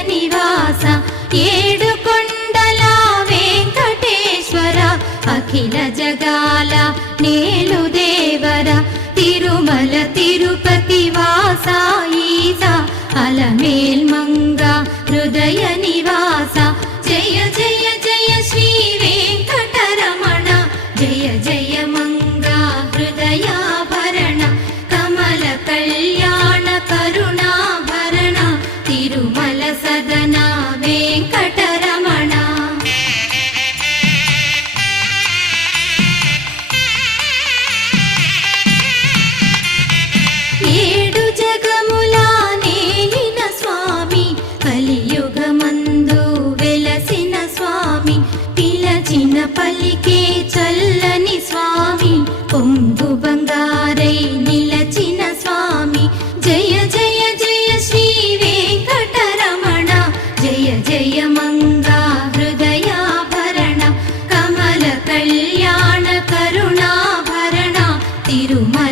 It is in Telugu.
నివాస ఏడుకొండల వెంకటేశ్వర అఖిల జగాల నేలు దేవర తిరుమల తిరుపతి వాస ఈస అలమేల్ మంగ హృదయ నివాస జయ జయ జయ శ్రీ వెంకటరమణ జయ జయ మంగ హృదయాభరణ కమల కళ్యాణ కరుణాభరణ తిరుమల సదన వెంకటరమణ. ఏడు జగముల నేలిన స్వామి కలియుగమందు వెలసిన స్వామి పిలచిన పలికే చల్లని స్వామి పొంగు బంగారై నిలచిన స్వామి జయ జయ జయ శ్రీ వెంకటరమణ జయ జయ మంగా హృదయాభరణ కమల కళ్యాణ కరుణాభరణ తిరుమల